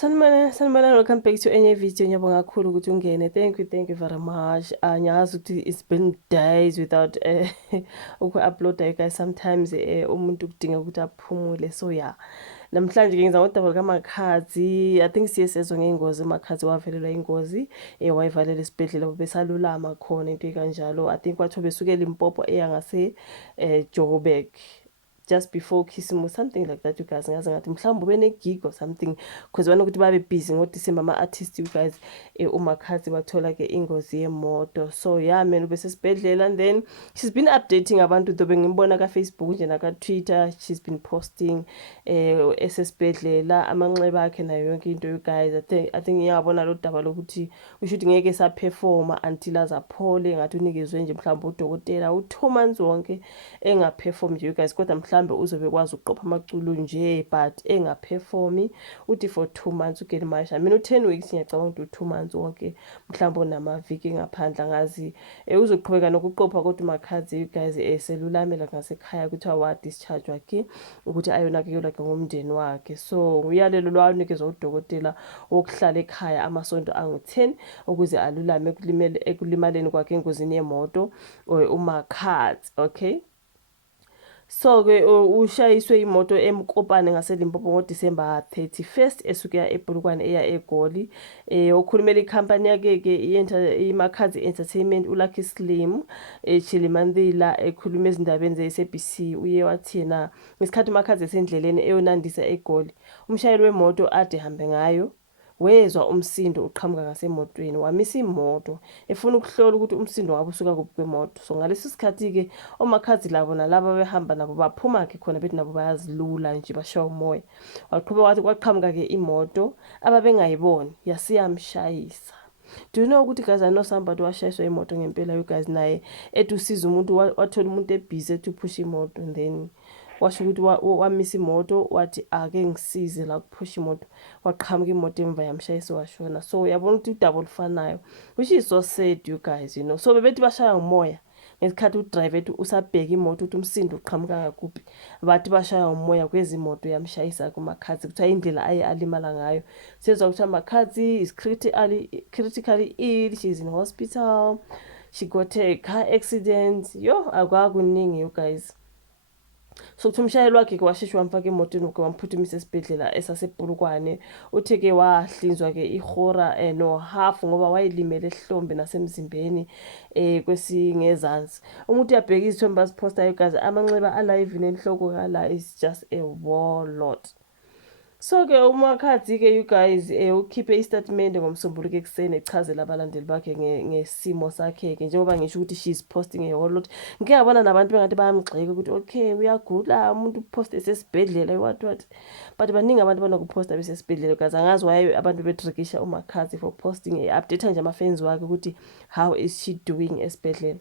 Sanibona, welcome back to enye video. Ngiyabonga kakhulu ukuthi ungene. Thank you very much. Ngiyazi ukuthi it's been days without uku-uploada you guys. Sometimes umuntu kudinga ukuthi aphumule. So yeah. Namhlanje ngenza udaba kaMakhazi. I think siyesezwe ngey'ngozi. uMakhazi wavelelwa ingozi. Wayivalela esibhedlela besalulama khona into kanjalo. I think kwathiwa besuke eLimpopo eya ngase Joburg. Just before Kisimu, something like that, you guys. Ngaze ngathi mhlawumbe bene-gig or something because banokuthi babe busy ngoDisemba ama-artist, you guys. uMakhazi wathola-ke ingozi yemoto. So yeah man, ubesesibhedlela, and then she's been updating abantu though. Bengimbona ka-Facebook nje naka-Twitter, she's been posting esesibhedlela amanxeba akhe nayo yonke into, you guys. I think ngiyabona lo daba lokuthi ushuthi ngeke saperforma until azaphole, ngathi unikezwe nje mhlawumbe udokotela u-2 months wonke engaperform nje, you guys. Kodwa mhlawumbe uzobe kwazi ukuqopha amaculo nje but engaperformi. Uthi for 2 months ugeli masha. Mina u-10 weeks ngiyacabanga ukuthi 2 months wonke mhlawumbe onamaviki ngaphandle, angazi uzoqhubeka nokuqopha. Kodwa uMakhazi, you guys, eselulamela ngasekhaya kuthiwa wa-discharge ke ukuthi ayonakekelwa ke ngomndeni wakhe. So uyalelo lwanikezwa udokotela wokuhlala ekhaya amasonto angu-10 ukuze alulame ekulimaleni kwakhe engozini yemoto uMakhazi, okay. So-ke ushayiswe imoto eMkopane ngaseLimpopo ngoDisemba 31st esuka ePolokwane eya eGoli. Okhulumela ikhampani yake-ke iMakhazi Entertainment, uLucky Slim Chilimandila, ekhuluma ezindabeni ze-SABC. Uye wathi yena ngesikhathi uMakhazi esendleleni eyonandisa eGoli, umshayeli wemoto ade hambe ngayo wezwa umsindo uqhamuka ngasemotweni, wamisa imoto efuna ukuhlola ukuthi umsindo wabe usuka kuphi kwemoto. So ngalesi sikhathi-ke oMakhazi labo nalabo behamba nabo baphuma-ke khona bethi nabo bayazilula nje, bashaya umoya. Waqhubeka wathi kwaqhamuka-ke imoto ababengayiboni yasiyamshayisa. Do you know ukuthi guys, I know somebody washayiswa imoto ngempela, you guys. Naye ethi usiza umuntu, wathola umuntu ebhizi ethi uphusha imoto, and then washo ukuthi wamisa imoto, wathi ake ngisize la ukuphusha imoto, waqhamuka imoto emva yamshayisa washona. So uyabona ukuthi udaba olufanayo, which is so sad, you guys, you know. So bebethi bashaya umoya ngesikhathi udriver ethi usabheka imoto ukuthi umsindo uqhamuka ngakuphi, bathi bashaya umoya kwezimoto yamshayisa kuMakhazi. Kuthiwa indlela aye alimala ngayo, sezwa ukuthi uMakhazi is critically ill, she's in hospital, she got a car accident. Yo, akwakuningi, you guys. So kuthi umshayeli wakhe-ke washeshe wamfaka emotweni wamphuthumise esibhedlela esasePolokwane. Uthe-ke wahlinzwa-ke ihora no-half ngoba wayelimele ehlombe nasemzimbeni kwesingezansi. Umuntu uyabheka izithombe baziphostayo, guys, amanxeba ala even enhloko kala is just a war lot. So-ke uMakhazi-ke, you guys, ukhiphe istatimende ngomsombuluko ekuseni echazela abalandeli bakhe ngesimo sakhe-ke, njengoba ngisho ukuthi she's posting a whole lot. Ngike ngabona nabantu bengathi bayamgxeka ukuthi okay uyagula umuntu uposte esesibhedlela what. But baningi abantu banokuposta besesibhedlela, guys. Angazi why abantu betrikisha uMakhazi for posting update nje ama-fans wakhe ukuthi how is she doing esibhedlela.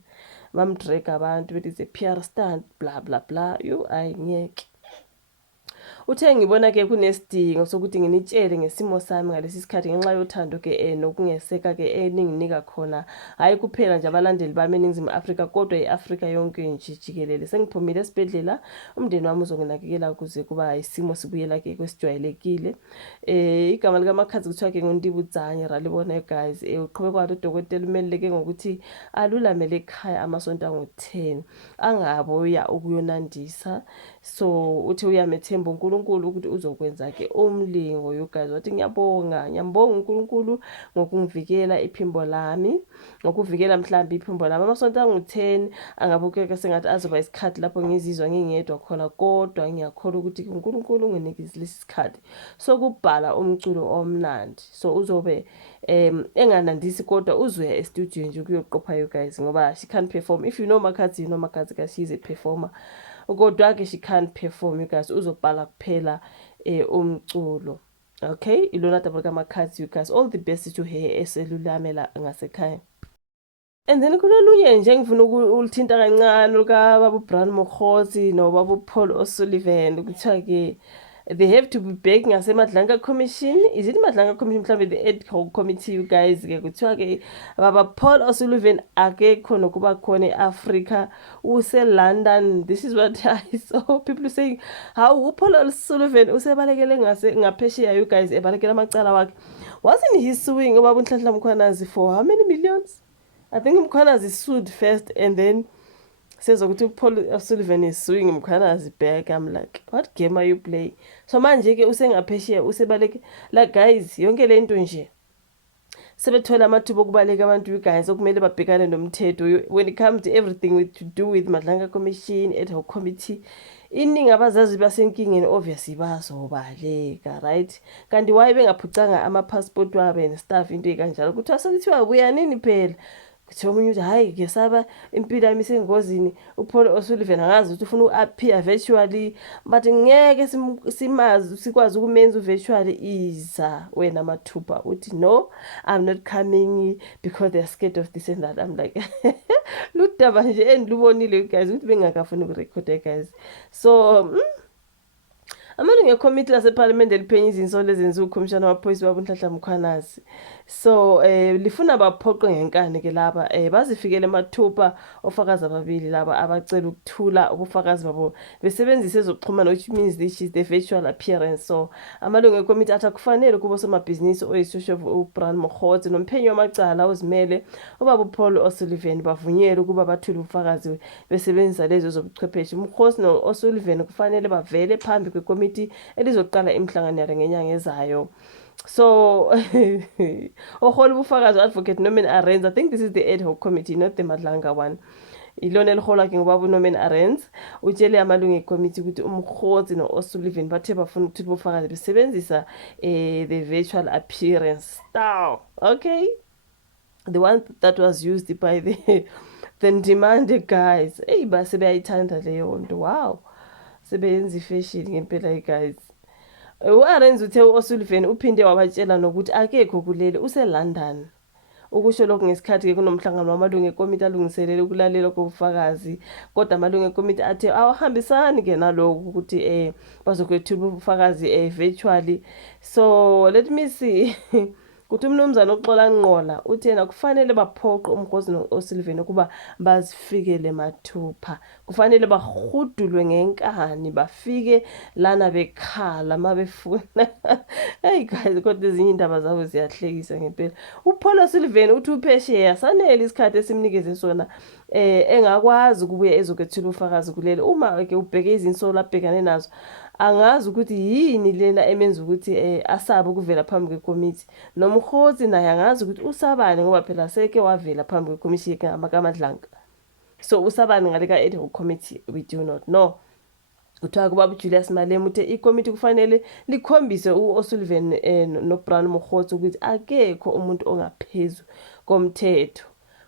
Bamdrega abantu bethi it's a PR stunt bla bla bla. Ngiyeke. Uthe ngibona-ke kunesidingo sokuthi nginitshele ngesimo sami ngalesi sikhathi ngenxa yothando-ke nokungeseka-ke eninginika khona, hhayi kuphela nje abalandeli bami eNingizimu Afrika kodwa i-Afrika yonke nje jikelele. Sengiphumile esibhedlela, umndeni wami uzonginakekela kuze kuba isimo sibuyela-ke kwesijwayelekile. Igama likaMakhazi kuthiwa-ke nguNdibudzanye Ralibona, guys. Uqhubeka kwathi udokotela umeluleke ngokuthi alulamele ekhaya amasonto angu-10 angabuya ukuyonandisa. So uthi uyamethemba uNkulunkulu ukuthi uzokwenza-ke umlingo, you guys. Wathi ngiyambonga uNkulunkulu ngokungivikela iphimbo lami, ngokuvikela mhlawumbe iphimbo lami. Amasonto angu-10 angabukeka sengathi azoba isikhathi lapho ngizizwa ngingedwa khona, kodwa ngiyakholwa ukuthi uNkulunkulu unginikeze lesi sikhathi sokubhala umculo omnandi. So uzobe enganandisi kodwa uzoya estudio nje ukuyoqopha, you guys, ngoba she can't perform. If you know Makhazi, you know Makhazi, guys, she's a performer. Kodwa-ke she can't perform, you guys. Uzobhala kuphela umculo, okay. Ilona daba likaMakhazi, you guys. All the best to her eselulamela ngasekhaya. And then kulolunye nje engifuna ulithinta kancane lukababa uBrian Mokgotsi nobaba uPaul O'Sullivan. Kuthiwa-ke they have to be back ngasemadlanga commission. Is it madlanga commission mhlawumbe the ad hoc committee you guys ke kuthiwa ke baba Paul O'Sullivan akekho nokuba khona eAfrica use-London. This is what I saw people saying, how Paul O'Sullivan usebalekele ngaphesheya you guys ebalekela amacala wakhe. Wasn't he suing ubaba uNhlanhla Mkhwanazi for how many millions? I think Mkhwanazi sued first and then says ukuthi Paul O'Sullivan is suing Mkhwanazi back. I'm like, what game are you playing? So manje ke usengaphesheya usebaleke like guys yonke le nto nje sebethola amathuba okubaleka abantu you guys okumele babhekane nomthetho when it comes to everything to do with madlanga commission ad hoc committee. Iningi abazazi basenkingeni obviously bazobaleka, right? Kanti why bengaphucanga ama-passport wabo and stuff into ekanjalo kuthiwa sekuthiwa buyanini phela kuthiwa omunye uthi hayi ngesaba impilo yami isengozini uPaul O'Sullivan angazi ukuthi ufuna u-appear virtually but ngeke simazi sikwazi ukumenza virtually iza wena mathupha uthi no, I'm not coming because they're scared of this and that. I'm like ludaba nje endilubonile guys ukuthi bengakafuni ukurecorda guys. So amalungu ekomiti laseParliament eliphenye izinsolo ezenziwa ukhomishana wamaphoyisa baba uNhlanhla Mkhwanazi. So lifuna baphoqwe ngenkani ke laba bazifikele mathupha ofakazi ababili laba abacela ukuthula ubufakazi babo besebenzisa ezokuxhumana, which means this is the virtual appearance. So amalungu ekomiti athi akufanele kubo somabhizinisi oyisoshovu uBrian Mokgotsi nomphenyi wamacala ozimele ubaba uPaul O'Sullivan bavunyelwe ukuba bathule ubufakazi besebenzisa lezo zobuchwepheshe. uMkhosi noO'Sullivan kufanele bavele phambi kwekomiti elizoqala imhlangano ngenyanga ezayo. So ohola ubufakazi advocate Norman Arendse, I think this is the ad hoc committee, not the madlanga one. Ilona elihola ke ngobaba Norman Arendse utshele amalungu ekomiti ukuthi uMkhosi noO'Sullivan bathe bafuna ukuthula ubufakazi besebenzisa the virtual appearance style. Okay, the one that was used by the demanded guys. Hey base bayayithanda leyo nto. Wow, sebeyenza ifashion ngempela guys. U-Arendse uthe uO'Sullivan uphinde wabatshela nokuthi akekho kuleli use-London. Ukusho lokho ngesikhathi ke kunomhlangano wamalungu ekomiti alungiselele ukulalela kobufakazi, kodwa amalungu ekomiti athe awahambisani ke nalokho ukuthi bazokwethula ubufakazi virtually. So let me see kuthi umnumzana oxola nqola uthi yena kufanele baphoqe uMkhosi noO'Sullivan ukuba bazifikele mathupha, kufanele bahudulwe ngenkani bafike lana bekhala mabefuna. Hey guys, kodwa ezinye indaba zabo ziyahlekisa ngempela. uPaul O'Sullivan uthi uphesheya sanele isikhathi esimnikeze sona engakwazi ukubuya ezokwethula ubufakazi kuleli. Uma ke ubheke izinsolo abhekane nazo angazi ukuthi yini lena emenza ukuthi asabe ukuvela phambi kwekomiti. Nomkhosi naye angazi ukuthi usabani ngoba phela seke wavela phambi kwekomiti kaMadlanga. So usabani ngale ka ad hoc committee, we do not know. Kuthiwa kubaba Julius Malema uthe ikomiti kufanele likhombise uO'Sullivan noBrian Mokgotsi ukuthi akekho umuntu ongaphezu komthetho.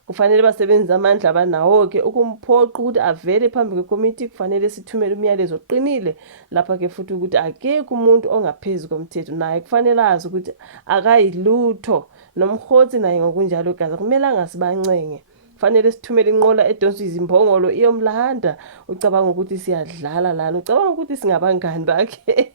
Kufanele basebenze amandla abanawo ke ukumphoqa ukuthi avele phambi kwekomiti. Kufanele sithumele umyalezo oqinile lapha ke futhi ukuthi akekho umuntu ongaphezulu komthetho, naye kufanele azi ukuthi akayilutho. Nomkhosi naye ngokunjalo gaza kumele angasibancenge. Kufanele sithumele inqola edonswa izimbongolo iyomlanda. Ucabanga ukuthi siyadlala lana? Ucabanga ukuthi singabangani bakhe?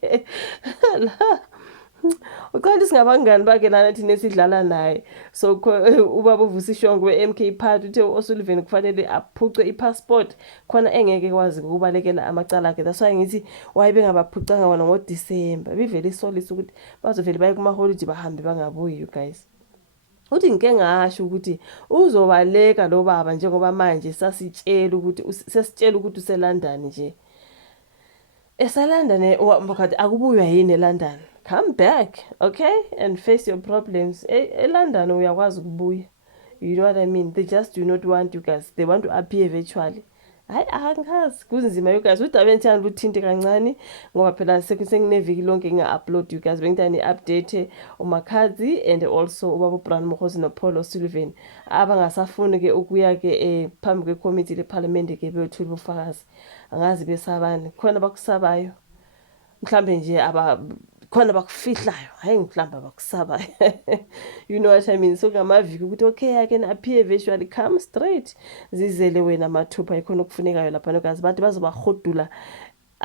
Uqala singabangani bakhe lana thina sidlala naye. So ubaba uVusishongo we-MK Party uthe uO'Sullivan kufanele aphuce ipassport khona engeke kwazi ukubalekela amacala akhe. That's why ngithi wayebengabaphucanga wona ngoDisemba bivele isolisa ukuthi bazovele baye kuma-holiday bahambe bangabuyi you guys. Uthi ngike ngasho ukuthi uzobaleka lo baba njengoba manje sasitshela ukuthi useLondon nje. EseLondon phakathi akubuywa yini eLondon? Come back, okay, and face your problems. ELondon uyakwazi ukubuya. You know what I mean? They just do not want you guys. They want to appear virtually. Hayi angazi kunzima you guys. Udaba engithanda ukuthinte kancane ngoba phela sengineviki lonke nginga-upload you guys. Bengithanda ni-update uMakhadzi and also ubaba uBrian Mokgotsi noPaul O'Sullivan abangasafuni ke ukuya ke phambi kwekomiti leParliament ke beyothula ubufakazi. Angazi besabani khona bakusabayo mhlambe nje khona bakufihlayo, hayi mhlamba bakusaba. You know what I mean? So ngamaviki ukuthi okay I can appear virtually, come straight zizele wena mathupha ikhona okufunekayo lapha nogazi bathi bazobahodula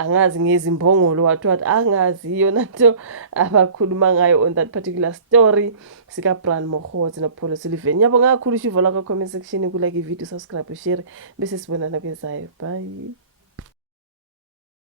angazi ngezimbongolo wathi angazi yona nto abakhuluma ngayo on that particular story sika-Brian Mogotsi noPaulo Silvan. Ngiyabonga kakhulu ishivo lakho comment section kulike ivideo, subscribe, share bese sibonana kwezayo. Bye.